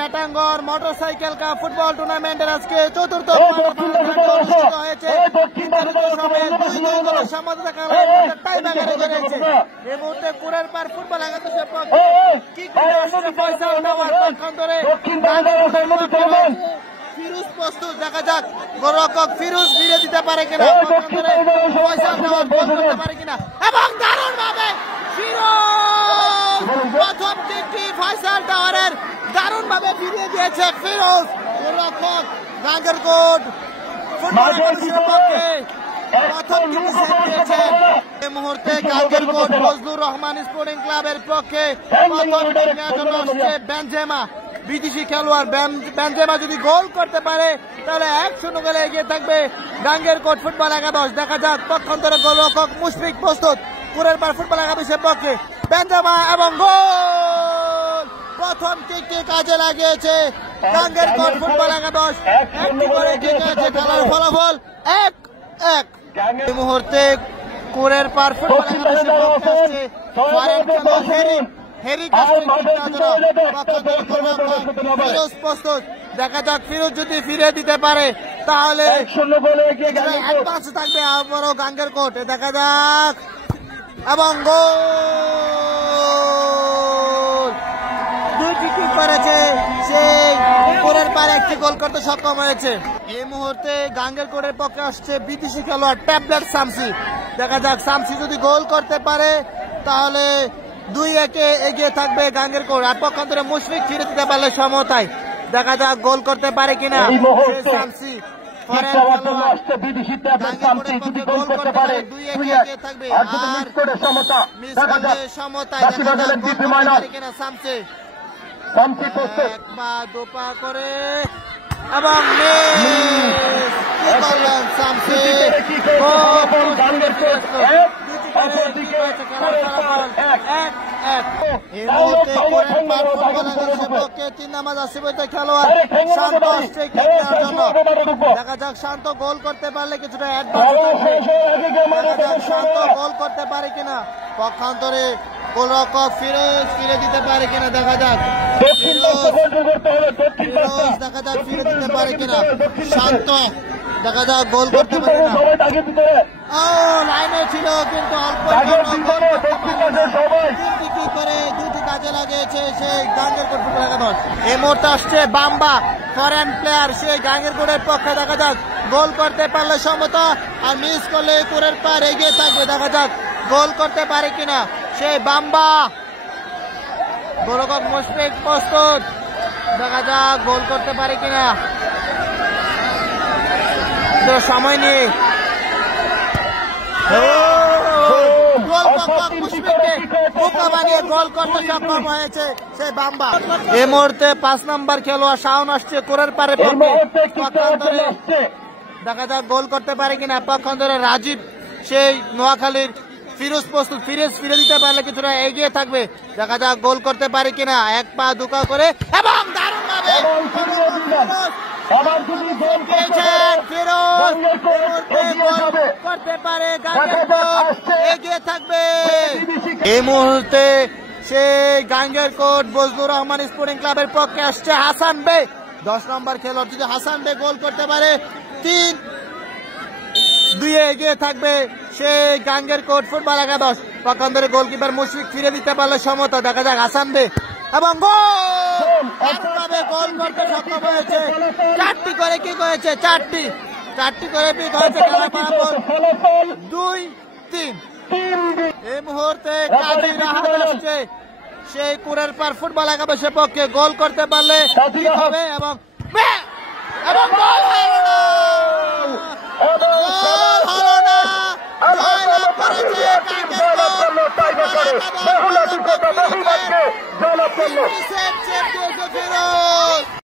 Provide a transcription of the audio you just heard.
মেটাঙ্গর motorcycle cup football টুর্নামেন্টের আজকে চতুর্থ অনুষ্ঠিত হয়েছে। এই মুহূর্তে কুড়ের পার ফুটবল একাদশের ফিরোজ প্রস্তুত, দেখা যাক গোলরক্ষক ফিরোজ ফিরে দিতে পারে কিনা, পয়সা করতে পারে কিনা, এবং দারুণ ভাবে ফিরোজ প্রথম টিমটি ফয়সাল টাওয়ারের দারুণ ভাবে ফিরিয়ে দিয়েছে ফিরোজ। গোলরক্ষক গাঙ্গেরকোট ফুটবল একাদশের পক্ষে প্রথম টিমটি সেভ দিয়েছে। এই মুহূর্তে গাঙ্গেরকোট ফজলুর রহমান স্পোর্টিং ক্লাবের পক্ষে প্রথম টিম নেওয়ার জন্য আসছে বেনজেমা, বিদেশি খেলোয়াড়। বেনজেমা যদি গোল করতে পারে তাহলে 1-0 গোলে এগিয়ে থাকবে গাঙ্গেরকোট ফুটবল একাদশ। দেখা যাক পক্ষান্তরে গোলরক্ষক মুশফিক প্রস্তুত কুড়ের পার ফুটবল একাদশের পক্ষে। বেনজেমা এবং গোল, প্রথম কিকটি কাজে লাগিয়েছে গাঙ্গেরকোট ফুটবল একাদশ। একটি করে কিক হয়েছে, খেলার ফলাফল 1-1। এই মুহূর্তে কুড়ের পার ফুটবল একাদশের পক্ষে আসছে ফরেন খেলোয়াড় ফিরোজ প্রস্তুত। দেখা যাক ফিরোজ যদি ফিরে দিতে পারে তাহলে অ্যাডভান্স থাকবে আবারও গাঙ্গেরকোট। দেখা যাক এবং গোল, দুইটি কিক করেছে, সেই গোলের পারে একটি গোল করতে সক্ষম হয়েছে। এই মুহূর্তে গাঙ্গেরকোটের পক্ষে আসছে বিদেশি খেলোয়াড় ট্যাবলেট শামসি। দেখা যাক শামসি যদি গোল করতে পারে তাহলে 2-1 এগিয়ে থাকবে গাঙ্গেরকোট। আর পক্ষান্তরে মুশফিক ফিরে দিতে পারলে সমতায়। দেখা যাক গোল করতে পারে কিনা শামসি। দোপা করে এবং খেলোয়াড় শান্ত জন্য। দেখা যাক শান্ত গোল করতে পারলে কিছুটা শান্ত গোল করতে পারে কিনা, পক্ষান্তরে গোলরক্ষক ফিরে দিতে পারে কিনা। দেখা যাক দেখা যাক ফিরে দিতে পারে কিনা শান্ত। দেখা যাক গোল করতে পারে কিনা। লাইনে ছিল কিন্তু অল্প দুটি কাজে লাগিয়েছে সেই গাঙ্গেরকোট ফুটবল একাদশ। এই মুহূর্তে আসছে বাম্বা, ফরেন প্লেয়ার, সেই গাঙ্গেরকোটের পক্ষে। দেখা যাক গোল করতে পারলে সমতা, আর মিস করলে কুড়ের পার এগিয়ে থাকবে। দেখা যাক গোল করতে পারে কিনা সেই বাম্বা। গোলরক্ষক মুশফিক প্রস্তুত, দেখা যাক গোল করতে পারে কিনা, সময় নেই। গোল করতে সক্ষম হয়েছে সেই বাম্বা। এই মুহূর্তে 5 নম্বর খেলোয়াড় শাওন আসছে কুড়ের পারে। দেখা যাক গোল করতে পারে কিনা, পক্ষান্তরে রাজীব সেই নোয়াখালীর। ফিরোজ প্রস্তুত, ফিরে দিতে পারলে কিছুটা এগিয়ে থাকবে। দেখা যাক গোল করতে পারে কিনা, 1 পা দুকা করে এবং দারুণ ভাবে করতে পারে গাঙ্গেরকোট, এগিয়ে থাকবে। এই মুহূর্তে সেই গাঙ্গেরকোট ফজলুর রহমান স্পোর্টিং ক্লাবের পক্ষে আসছে হাসান বে, 10 নম্বর খেলোয়াড়। যদি হাসান বে গোল করতে পারে 3-2 এগিয়ে থাকবে সেই গাঙ্গেরকোট ফুটবল একাদশ। পক্ষান্তরে গোলকিপার মুশফিক ফিরে দিতে পারলে সমতা। দেখা যাক হাসান বে এবং গোল করতে সক্ষম হয়েছে। 4টি করে কি হয়েছে, 4টি করে পিক হয়েছে। 2-3। এই মুহূর্তে কাজী রাহাত আসছে সেই কুড়ের পার ফুটবল একাদশের পক্ষে। গোল করতে পারলে ঠিক হবে এবং গোল হলো না, জয়লাভ করেছে গাঙ্গেরকোট।